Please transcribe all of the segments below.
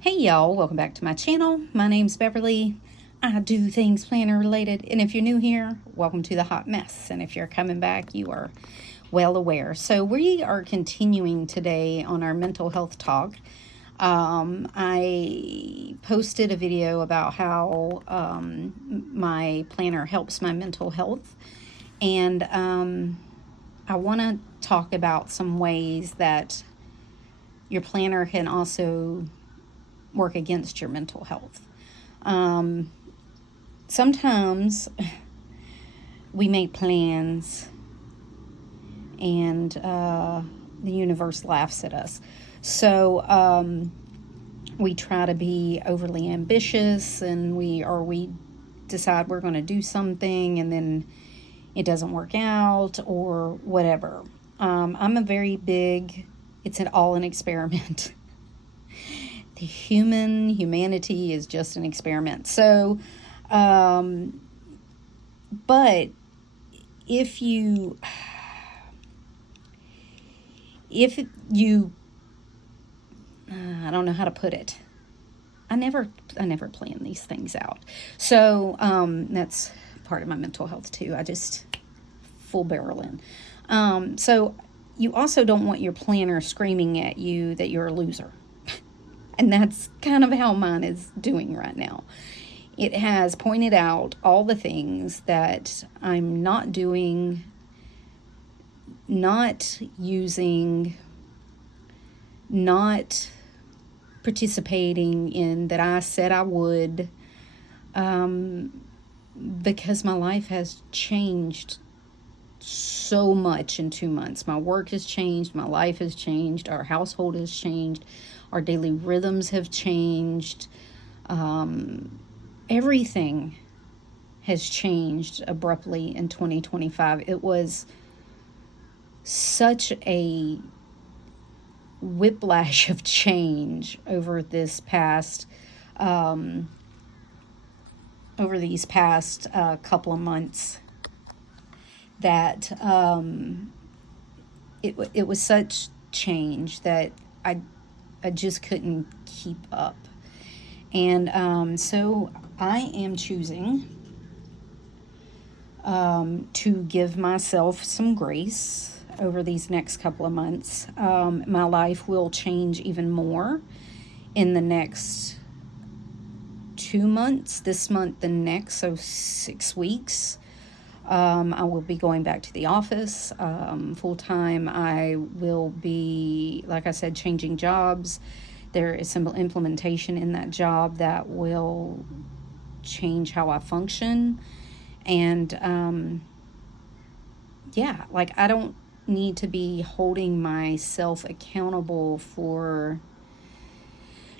Hey y'all, welcome back to my channel. My name's Beverly. I do things planner related, and if you're new here, welcome to the hot mess. And if you're coming back, you are well aware. So we are continuing today on our mental health talk. I posted a video about how my planner helps my mental health, and I want to talk about some ways that your planner can also work against your mental health. Sometimes we make plans and the universe laughs at us. So we try to be overly ambitious, and we decide we're going to do something, and then it doesn't work out or whatever. I'm a very big, it's all an experiment. Humanity is just an experiment. So, but if you, I don't know how to put it. I never plan these things out. So, that's part of my mental health too. I just full barrel in. So you also don't want your planner screaming at you that you're a loser. And that's kind of how mine is doing right now. It has pointed out all the things that I'm not doing, not using, not participating in that I said I would, because my life has changed so much in 2 months. My work has changed, my life has changed, our household has changed, our daily rhythms have changed. Everything has changed abruptly in 2025. It was such a whiplash of change over these past couple of months that it was such change that I just couldn't keep up. And so I am choosing to give myself some grace over these next couple of months. My life will change even more in the next 2 months, this month and next, so 6 weeks. I will be going back to the office full time. I will be, like I said, changing jobs. There is some implementation in that job that will change how I function. And yeah, like I don't need to be holding myself accountable for,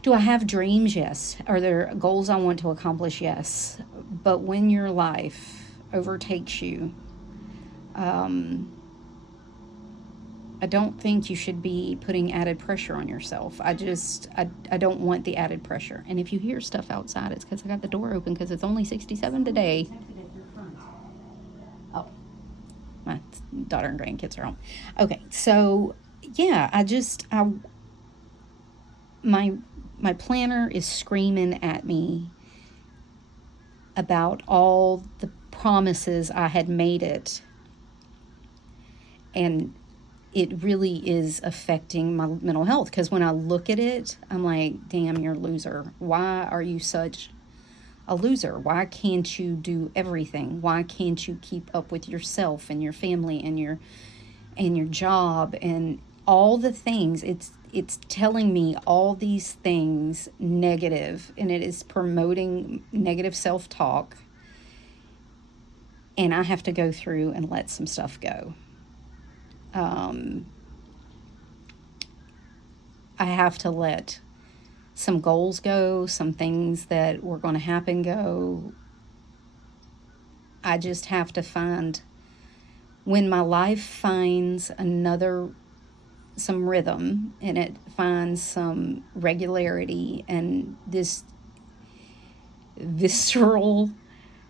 do I have dreams? Yes. Are there goals I want to accomplish? Yes. But when your life overtakes you, I don't think you should be putting added pressure on yourself. I don't want the added pressure. And if you hear stuff outside, it's because I got the door open because it's only 67 today. Oh, my daughter and grandkids are home. Okay, so yeah, my planner is screaming at me about all the promises I had made it, and it really is affecting my mental health, because when I look at it, I'm like, damn, you're a loser. Why are you such a loser? Why can't you do everything? Why can't you keep up with yourself and your family and your job and all the things? It's telling me all these things negative, and it is promoting negative self-talk, and I have to go through and let some stuff go. I have to let some goals go, some things that were going to happen go. I just have to find, when my life finds some rhythm, and it finds some regularity, and this visceral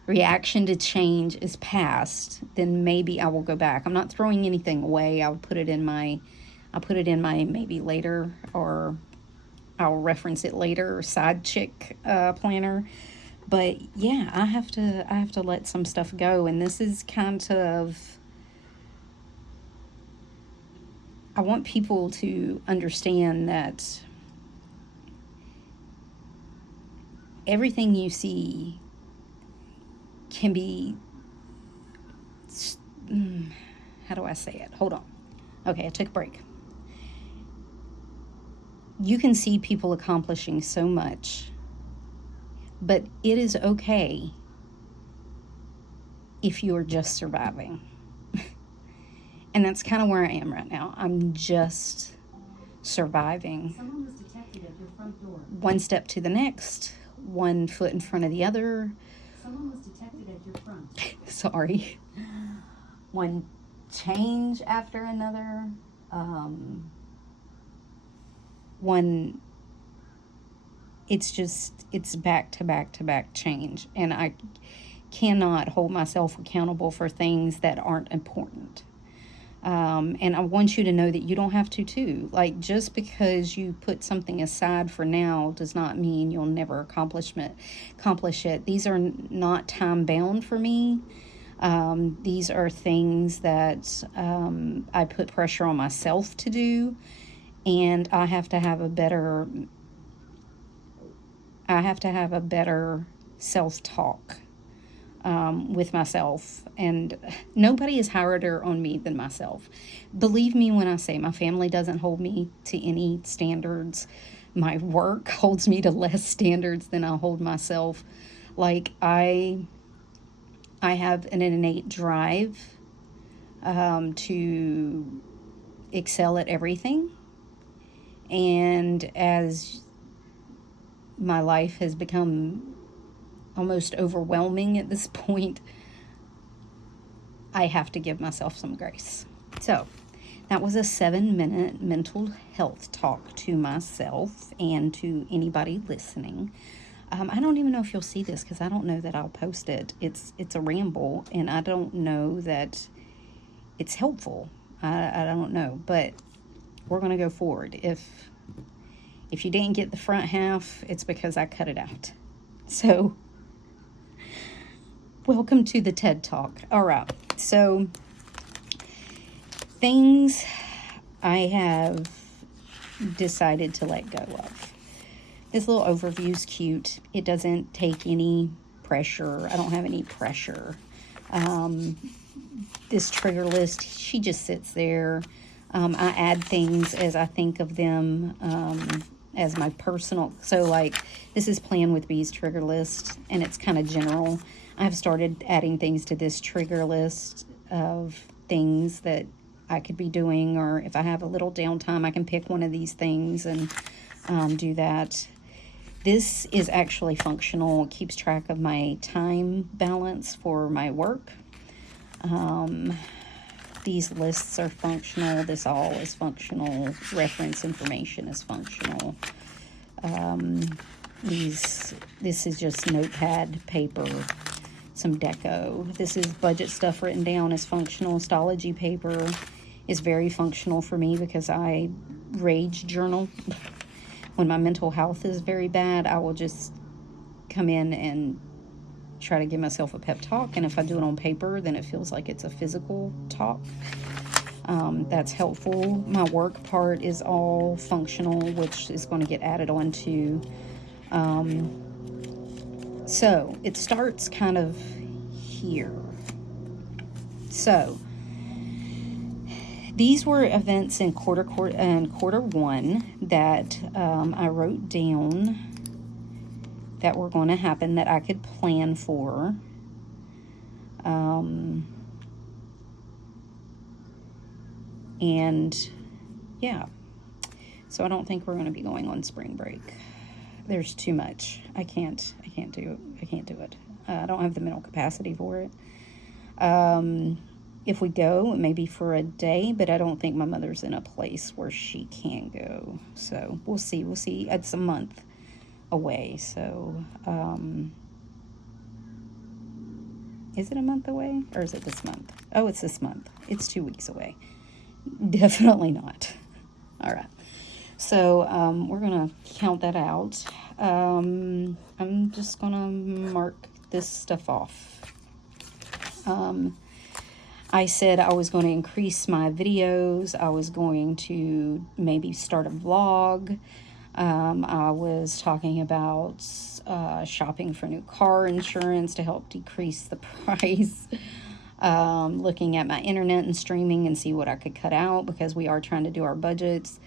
reaction to change is past, then maybe I will go back. I'm not throwing anything away. I'll put it in my maybe later or I'll reference it later, side chick planner. But yeah, I have to let some stuff go, and this is kind of, I want people to understand that everything you see can be, how do I say it? Hold on. Okay, I took a break. You can see people accomplishing so much, but it is okay if you're just surviving. And that's kind of where I am right now. I'm just surviving. Someone was detected at your front door. One step to the next, one foot in front of the other. Someone was detected at your front. Sorry. One change after another. It's back to back to back change. And I cannot hold myself accountable for things that aren't important. And I want you to know that you don't have to too. Like, just because you put something aside for now does not mean you'll never accomplish it. These are not time bound for me. These are things that I put pressure on myself to do, and I have to have a better self-talk with myself, and nobody is harder on me than myself. Believe me when I say my family doesn't hold me to any standards. My work holds me to less standards than I hold myself. Like, I have an innate drive to excel at everything, and as my life has become almost overwhelming at this point, I have to give myself some grace. So that was a 7-minute mental health talk to myself and to anybody listening. I don't even know if you'll see this, because I don't know that I'll post it. It's a ramble, and I don't know that it's helpful. I don't know, but we're going to go forward. If you didn't get the front half, it's because I cut it out. So welcome to the TED Talk. All right. So things I have decided to let go of. This little overview is cute. It doesn't take any pressure. I don't have any pressure. This trigger list, she just sits there. I add things as I think of them, as my personal. So like, this is Plan with Bees trigger list, and it's kind of general. I've started adding things to this trigger list of things that I could be doing, or if I have a little downtime, I can pick one of these things and do that. This is actually functional. It keeps track of my time balance for my work. These lists are functional. This all is functional. Reference information is functional. This is just notepad, paper, some deco. This is budget stuff written down as functional. Stalogy paper is very functional for me because I rage journal. When my mental health is very bad, I will just come in and try to give myself a pep talk. And if I do it on paper, then it feels like it's a physical talk. That's helpful. My work part is all functional, which is going to get added on to. So it starts kind of here. So these were events in quarter one that I wrote down that were going to happen that I could plan for. And yeah, so I don't think we're going to be going on spring break. There's too much. I can't do it. I don't have the mental capacity for it. If we go, it may be for a day, but I don't think my mother's in a place where she can go. So we'll see. It's a month away. So, is it a month away, or is it this month? Oh, it's this month. It's 2 weeks away. Definitely not. All right. So we're going to count that out. I'm just going to mark this stuff off. I said I was going to increase my videos. I was going to maybe start a vlog. I was talking about shopping for new car insurance to help decrease the price. Looking at my internet and streaming and see what I could cut out because we are trying to do our budgets.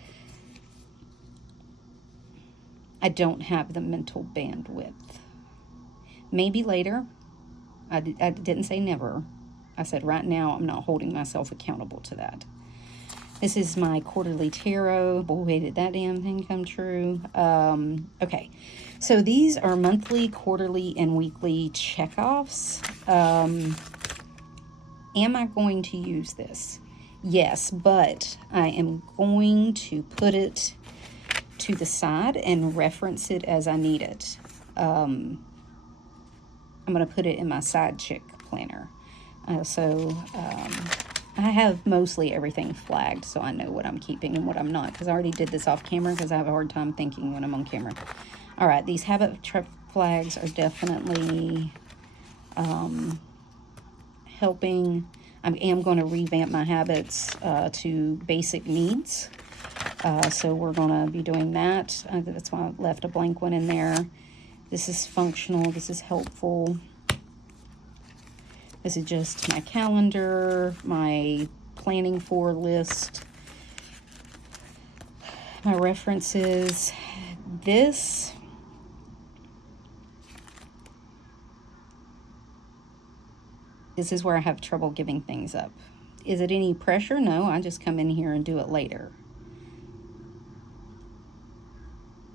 I don't have the mental bandwidth. Maybe later. I didn't say never. I said right now I'm not holding myself accountable to that. This is my quarterly tarot. Boy, did that damn thing come true. Okay, so these are monthly, quarterly, and weekly checkoffs. Am I going to use this? Yes, but I am going to put it to the side and reference it as I need it. I'm going to put it in my side chick planner. I have mostly everything flagged, so I know what I'm keeping and what I'm not, because I already did this off camera because I have a hard time thinking when I'm on camera. All right, these habit flags are definitely helping. I am going to revamp my habits to basic needs. So we're going to be doing that. That's why I left a blank one in there. This is functional. This is helpful. This is just my calendar, my planning for list, my references. This is where I have trouble giving things up. Is it any pressure? No, I just come in here and do it later.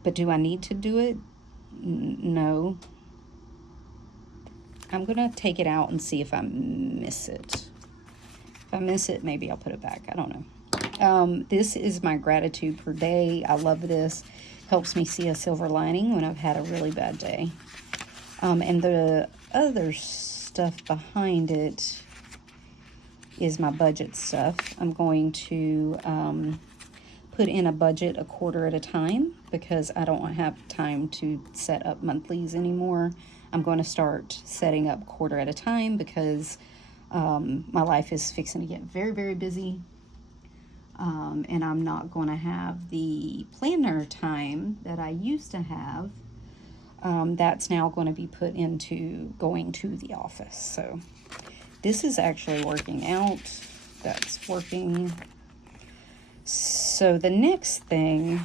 But do I need to do it? No. I'm going to take it out and see if I miss it. If I miss it, maybe I'll put it back. I don't know. This is my gratitude per day. I love this. Helps me see a silver lining when I've had a really bad day. And the other stuff behind it is my budget stuff. I'm going to put in a budget a quarter at a time because I don't have time to set up monthlies anymore. I'm going to start setting up quarter at a time because my life is fixing to get very, very busy. And I'm not going to have the planner time that I used to have. That's now going to be put into going to the office. So this is actually working out. That's working. So the next thing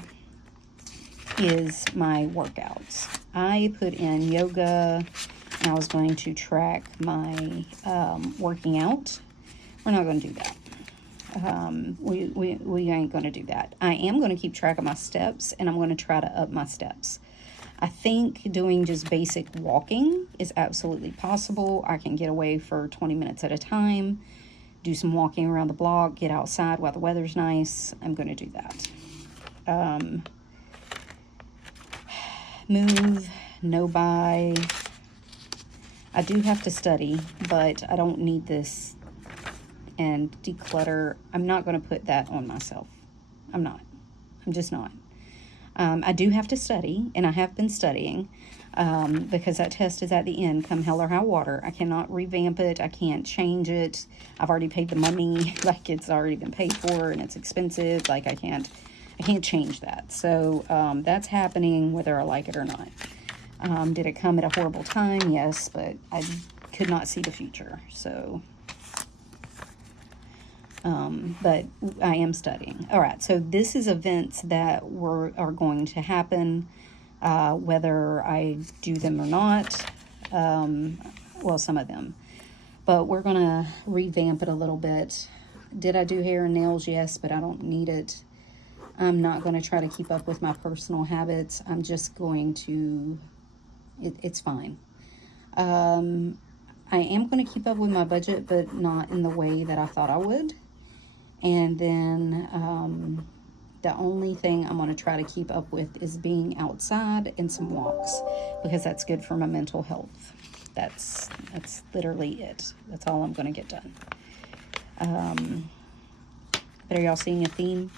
is my workouts. I put in yoga and I was going to track my working out. We're not going to do that. We ain't going to do that. I am going to keep track of my steps and I'm going to try to up my steps. I think doing just basic walking is absolutely possible. I can get away for 20 minutes at a time, do some walking around the block, get outside while the weather's nice. I'm going to do that. Move, no buy. I do have to study, but I don't need this. And declutter, I'm not going to put that on myself. I'm just not. I do have to study, and I have been studying because that test is at the end, come hell or high water. I cannot revamp it. I can't change it. I've already paid the money, like it's already been paid for, and it's expensive. Like I can't change that. So that's happening whether I like it or not. Did it come at a horrible time? Yes, but I could not see the future. So, but I am studying. All right, so this is events that are going to happen, whether I do them or not. Well, some of them. But we're going to revamp it a little bit. Did I do hair and nails? Yes, but I don't need it. I'm not going to try to keep up with my personal habits. I'm just going to, it's fine. I am going to keep up with my budget, but not in the way that I thought I would. And then the only thing I'm going to try to keep up with is being outside and some walks, because that's good for my mental health. That's literally it. That's all I'm going to get done. But are y'all seeing a theme?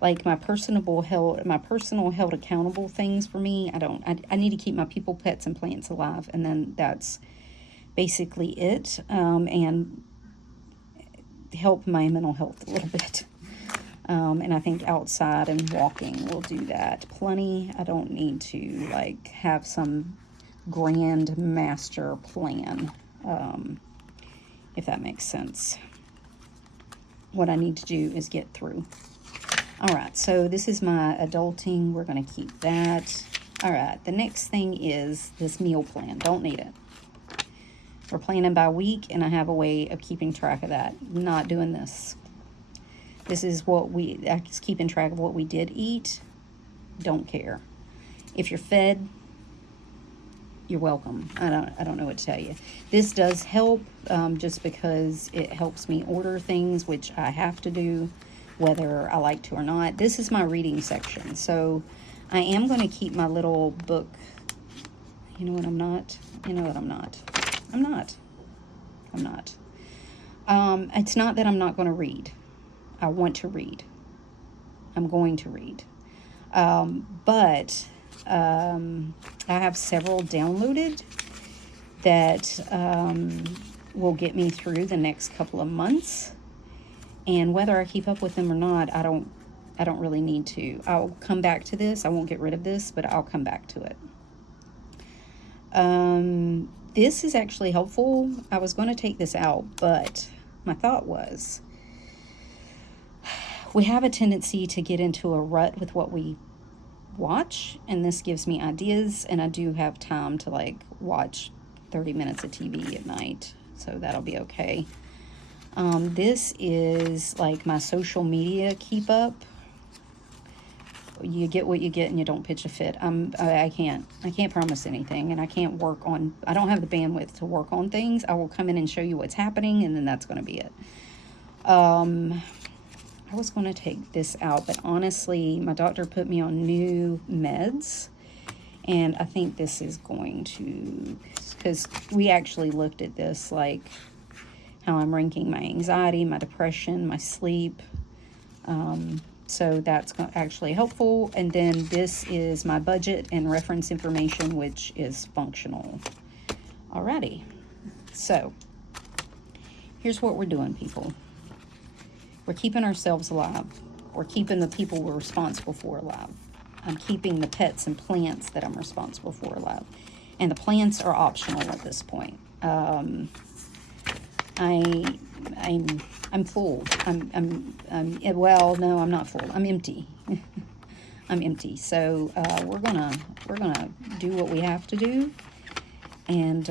like my personal held accountable things for me. I need to keep my people, pets, and plants alive, and then that's basically it. And help my mental health a little bit. And I think outside and walking will do that plenty. I don't need to like have some grand master plan, if that makes sense. What I need to do is get through. All right, so this is my adulting. We're going to keep that. All right, the next thing is this meal plan. Don't need it. We're planning by week, and I have a way of keeping track of that. Not doing this. This is that's keeping track of what we did eat. Don't care. If you're fed, you're welcome. I don't know what to tell you. This does help, just because it helps me order things, which I have to do, whether I like to or not. This is my reading section. So I am going to keep my little book. You know what I'm not? You know what I'm not? I'm not. It's not that I'm not going to read. I want to read. I'm going to read. But I have several downloaded that will get me through the next couple of months. And whether I keep up with them or not, I don't really need to. I'll come back to this. I won't get rid of this, but I'll come back to it. This is actually helpful. I was going to take this out, but my thought was, we have a tendency to get into a rut with what we watch, and this gives me ideas, and I do have time to like watch 30 minutes of TV at night, so that'll be okay. This is like my social media keep up. You get what you get, and you don't pitch a fit. I can't promise anything, and I don't have the bandwidth to work on things. I will come in and show you what's happening, and then that's going to be it. I was going to take this out, but honestly, my doctor put me on new meds, and I think this is going to, because we actually looked at this, like how I'm ranking my anxiety, my depression, my sleep. So that's actually helpful. And then this is my budget and reference information, which is functional. Alrighty. So here's what we're doing, people. We're keeping ourselves alive. We're keeping the people we're responsible for alive. I'm keeping the pets and plants that I'm responsible for alive. And the plants are optional at this point. I'm full. Well, no, I'm not full. I'm empty. I'm empty. So we're gonna do what we have to do, and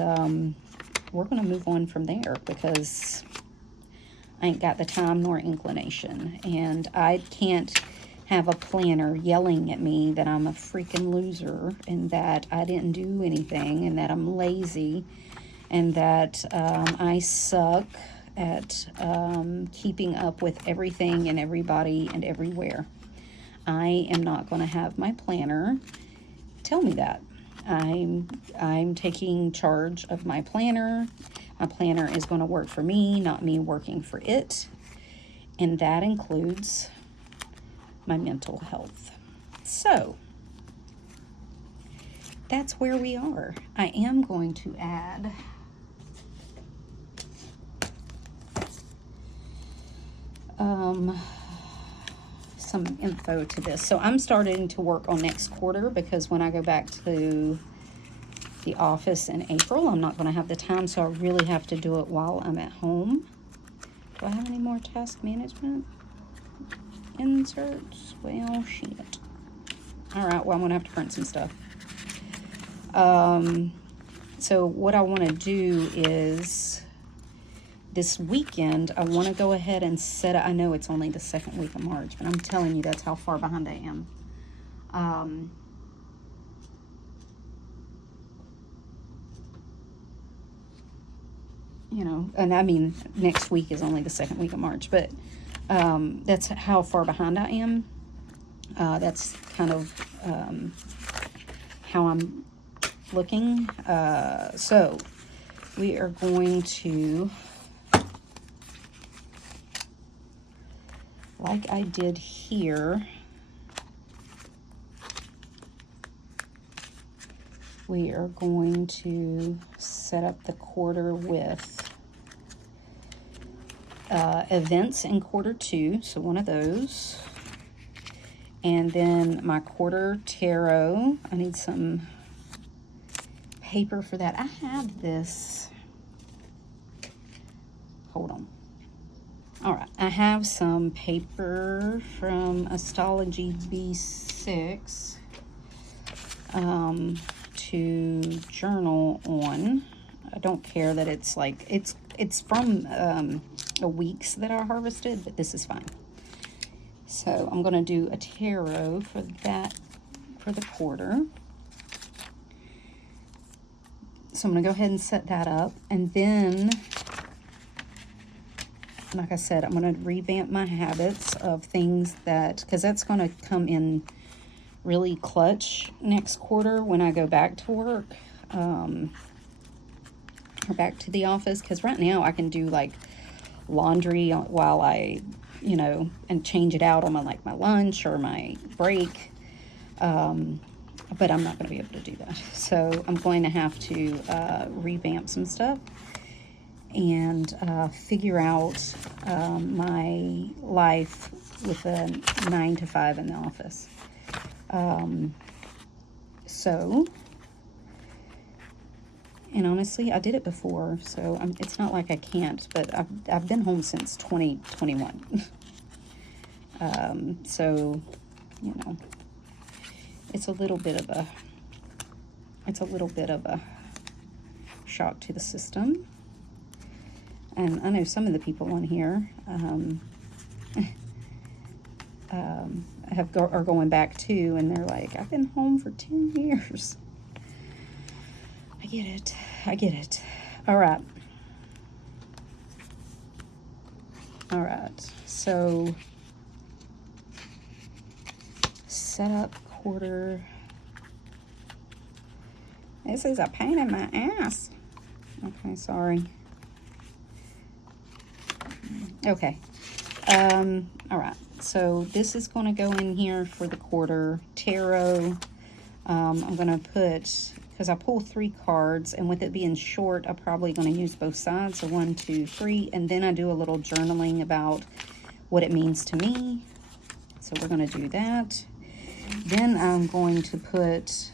we're gonna move on from there, because I ain't got the time nor inclination, and I can't have a planner yelling at me that I'm a freaking loser, and that I didn't do anything, and that I'm lazy, and that I suck at keeping up with everything and everybody and everywhere. I am not going to have my planner tell me that. I'm taking charge of my planner. My planner is going to work for me, not me working for it. And that includes my mental health. So that's where we are. I am going to add some info to this. So I'm starting to work on next quarter, because when I go back to the office in April, I'm not going to have the time, so I really have to do it while I'm at home. Do I have any more task management inserts? Well, shit. All right, well, I'm going to have to print some stuff. So what I want to do is, this weekend, I want to go ahead and set it. I know it's only the second week of March, but I'm telling you, that's how far behind I am. You know, and I mean, next week is only the second week of March, but that's how far behind I am. That's kind of how I'm looking. So we are going to, like I did here, we are going to set up the quarter with events in quarter 2, so one of those. And then my quarter tarot, I need some paper for that. I have this, hold on. All right, I have some paper from a Stalogy B6 to journal on. I don't care that it's like, it's from a week's that I harvested, but this is fine. So I'm gonna do a tarot for that, for the quarter. So I'm gonna go ahead and set that up, and then, like I said, I'm going to revamp my habits of things that, because that's going to come in really clutch next quarter when I go back to work, or back to the office, because right now I can do like laundry while I, you know, and change it out on my, like my lunch or my break, but I'm not going to be able to do that. So I'm going to have to revamp some stuff and figure out my life with a 9 to 5 in the office. So, and honestly, I did it before, so it's not like I can't, but I've been home since 2021. So, you know, it's a little bit of a shock to the system. And I know some of the people on here are going back too, and they're like, I've been home for 10 years. I get it. I get it. All right. All right. So set up quarter. This is a pain in my ass. Okay, sorry. Okay, all right, so this is going to go in here for the quarter tarot. I'm going to put, because I pull 3 cards, and with it being short, I'm probably going to use both sides, so 1, 2, 3, and then I do a little journaling about what it means to me, so we're going to do that. Then I'm going to put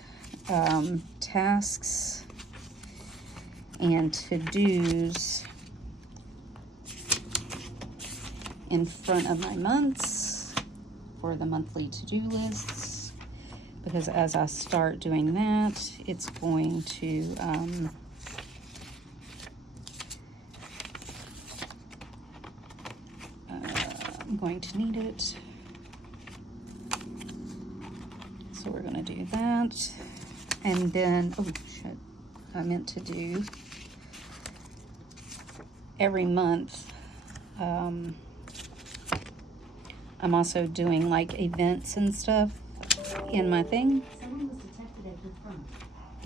tasks and to-dos in front of my months for the monthly to-do lists, because as I start doing that, it's going to I'm going to need it, so we're going to do that. And then, oh shit, I meant to do every month. I'm also doing like events and stuff in my thing. Someone was detected at your front.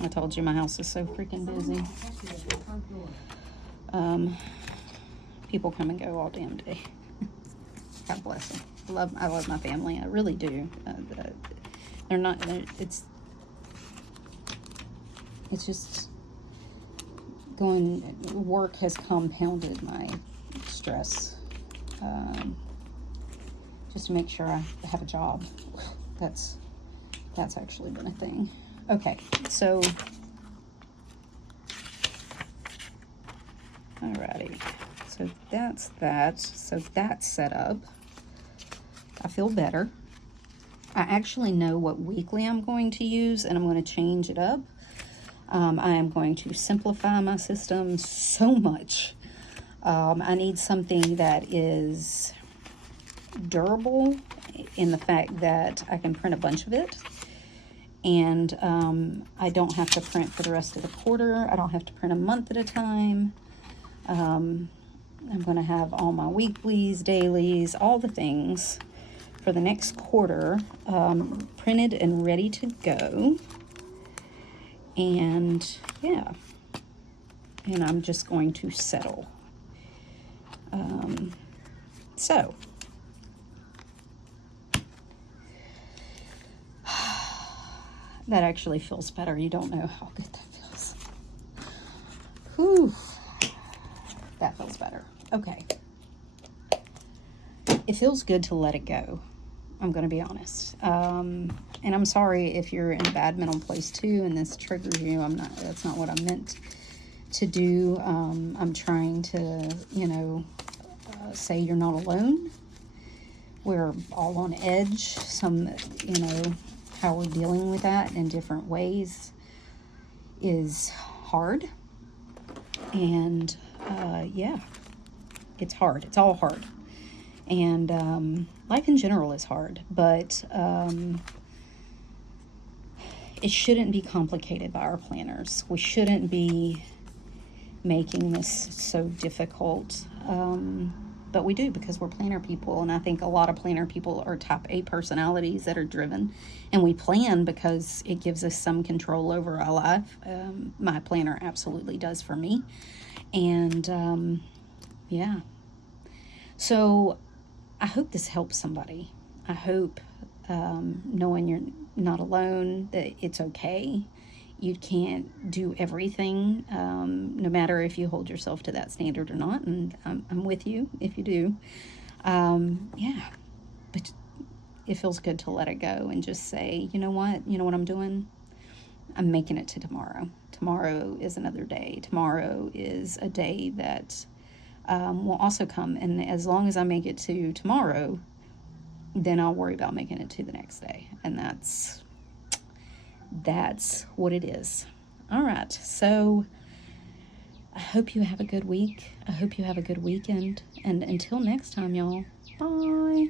I told you my house is so freaking busy. Someone was detected at your front door. People come and go all damn day. God bless them. I love my family. I really do. It's just work has compounded my stress. Just to make sure I have a job. That's actually been a thing. Okay, so alrighty. So that's that. So that's set up. I feel better. I actually know what weekly I'm going to use, and I'm going to change it up. I am going to simplify my system so much. I need something that is durable in the fact that I can print a bunch of it, and I don't have to print for the rest of the quarter. I don't have to print a month at a time. I'm going to have all my weeklies, dailies, all the things for the next quarter printed and ready to go. And yeah, and I'm just going to settle. So that actually feels better. You don't know how good that feels. Whew. That feels better. Okay. It feels good to let it go. I'm going to be honest. And I'm sorry if you're in a bad mental place too and this triggers you. That's not what I meant to do. I'm trying to, say you're not alone. We're all on edge. How we're dealing with that in different ways is hard. And, yeah, it's hard. It's all hard. And life in general is hard, but it shouldn't be complicated by our planners. We shouldn't be making this so difficult, but we do because we're planner people, and I think a lot of planner people are type A personalities that are driven, and we plan because it gives us some control over our life. My planner absolutely does for me, and yeah. So I hope this helps somebody. I hope knowing you're not alone, that it's okay. You can't do everything, no matter if you hold yourself to that standard or not. And I'm with you if you do. Yeah, but it feels good to let it go and just say, you know what I'm doing? I'm making it to tomorrow. Tomorrow is another day. Tomorrow is a day that will also come, and as long as I make it to tomorrow, then I'll worry about making it to the next day, and that's what it is. All right, so I hope you have a good week. I hope you have a good weekend, and until next time, y'all, bye.